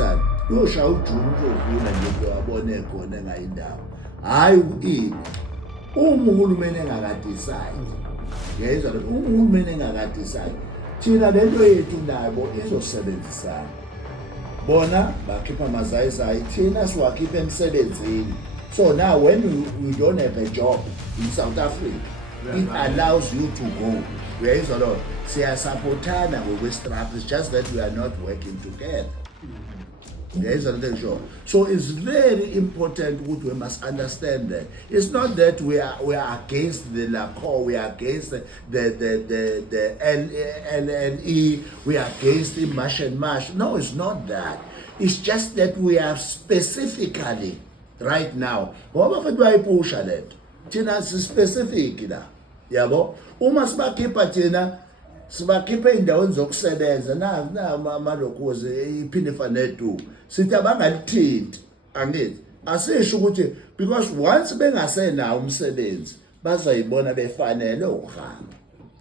Sisana uyoshaya ujuni uzovula nje wabone khona engayindawo hayi ini uma uhulumeni engakadecide yezwa uma uhulumeni engakadecide thina lento yethu nabo izosebenzisana bona bakhipha amazayizayi thina siwakhipha emsebenzini. So now when you don't have a job in South Africa, it allows you to go. Uyayizwa lo siyasupportana ngokwestrap, it's just that we are not working together. Uyayizwa lento ngisho. So it's very important ukuthi we must understand that it's not that we are against the LACO, we are against the LLE, we are against the Marsh and Marsh. No, it's not that. It's just that we are specifically right now ngoba futhi bayipusha lento thina specific la yabo uma sibakhipha thina sibakhipha indawo zokusebenza na amalokhozi iphinde fanele sithi abangalithinti angithi asisho ukuthi because once bengasenawo umsebenzi bazayibona befanele ukuhamba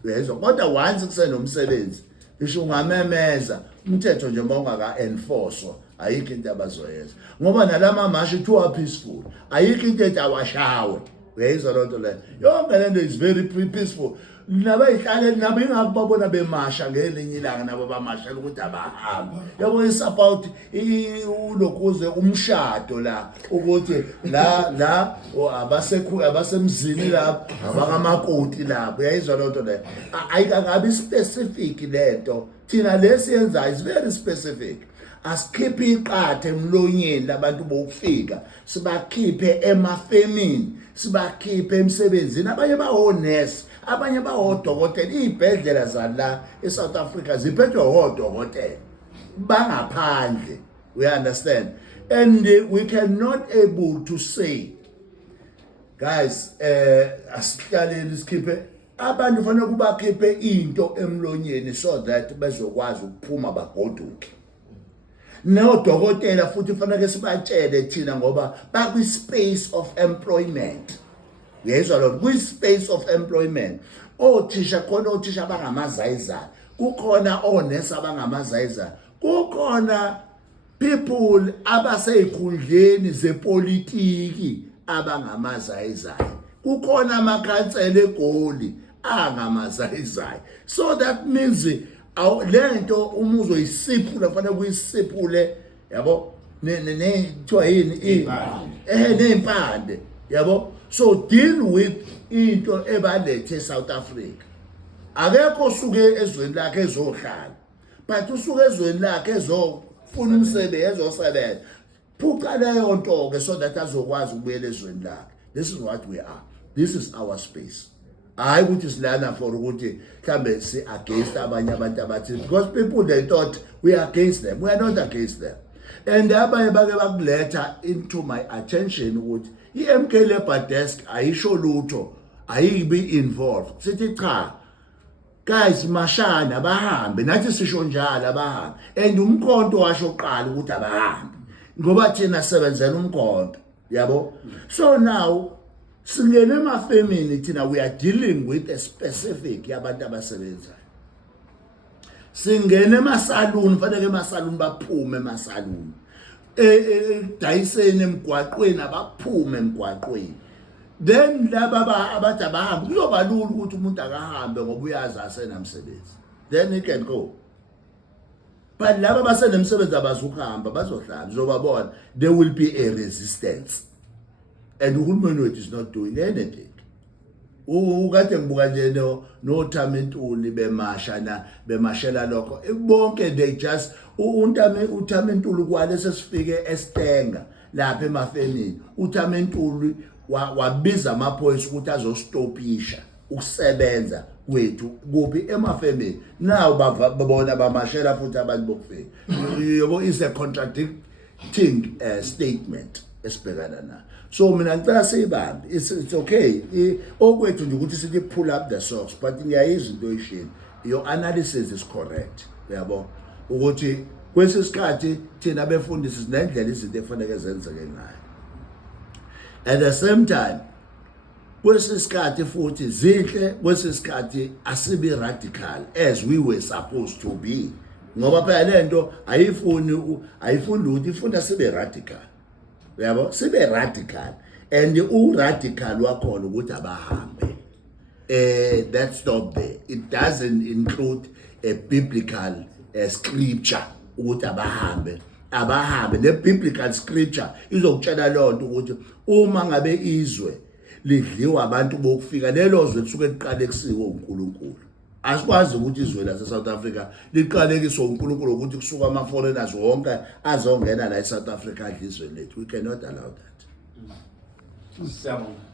uyezwa kodwa once kusenomsebenzi isho ungamemeza umthetho nje mawungaka enforcewa ayikho into abazoyenza ngoba nalama mashi kuthiwa peaceful ayikho into ethi awashawe uyayizwa lonto le yonke lento is very peaceful nabayihlale nabo ingakubabona bemasha ngelinye ilanga nabo bamashela ukuthi abahambi yabo is about ulokuze umshado la ukuthi la abasemzini lapho abakamakoti lapho uyayizwa lonto le ayikakabi specific lento thina lesiyenza is very specific. Asikhiphe iqathe emlonyeni labantu bokufika sibakhiphe emafemini sibakhiphe emsebenzini abanye bahonesi abanye bahodokotela izibhedlela zala eSouth Africa ziphethwe hodokotela bangaphandle we understand and we cannot able to say guys asihlaleni sikhiphe abantu fanele kubakhiphe into emlonyeni so that bezokwazi ukuphuma bagoduke. No dokotela futhi fanele sibatshele thina ngoba bakwi space of employment. Uyezwa lo kwi space of employment. Othisha khona othisha abangamazayiza. Kukhona onesi abangamazayiza. Kukhona people abaseyikhundleni zepolitiki abangamazayiza. Kukhona amakhansela egoli angamazayiza. So that means lento uma uzoyisiphula kufanele kuyisiphule yabo kuthiwa yini neimpande yabo. So deal with into ebalethe eSouth Africa. Akekho usuke ezweni lakhe ezohlala but usuke ezweni lakhe ezofuna umsebenzi ezosebenza phuca leyo nto ke so that azokwazi ukubuyela ezweni lakhe. This is what we are. This is our space. I would just learn for ukuthi mhlambe si against abanye abantu abathi because people they thought we are against them. We are not against them. And abanye bake bakuletha into my attention ukuthi iMK Labour Desk ayisho lutho ayibi involved. Sithi cha guys mashana abahambe nathi sisho njalo abahambe and umkhonto washo qala ukuthi abahambe ngoba thina sebenzela umkhonto yabo. So now singene emafemini thina we are dealing with a specific yabantu abasebenzayo. Singene emasaluni fanele emasaluni baphume emasaluni dayisene emgwaqweni abaphume emgwaqweni. Then laba abathi abahamba kuyoba lula ukuthi umuntu akahambe ngoba uyazi asenamsebenzi then he can go. But laba basenemsebenzi abazukuhamba bazohlala zobabona there will be a resistance. And uhulumeni wethu is not doing anything. Ukade ngibuka nje no Thamentuli bemashela lokho bonke they just uThamentuli kwale sesifike eStenga lapha emafemini uThamentuli wabiza amaphoyisa ukuthi azostopisha ukusebenza kwethu kuphi emafemini. Now babona bamashela futhi abantu bokufika yebo is a contradicting statement esibhekana na. So mina ngicela siyibambe it's okay okwethu nje ukuthi sithi pull up the socks but ngiyayizwa into oyishini your analysis is correct yabo ukuthi kwesisikhathi thina befundisi sinendlela izinto efanele zenzeke ngayo. At the same time kwesisikhathi futhi zinhle kwesisikhathi asibe radical as we were supposed to be ngoba phela lento ayifuni ukuthi ifunda sibe radical, yabo sibe radical, and radical wakhona ukuthi abahambe. That stop there. It doesn't include a biblical scripture ukuthi abahambe le biblical scripture izokutshela lonto ukuthi uma ngabe izwe lidliwa abantu bokufika lelo zwe lisuke liqale kusiwe uNkulunkulu. Asikwazi ukuthi izwe la South Africa liqalekiswe uNkulunkulu ukuthi kusuka ama foreigners wonke azongena la eSouth Africa adlizwe lethu. We cannot allow that. Siyabonga.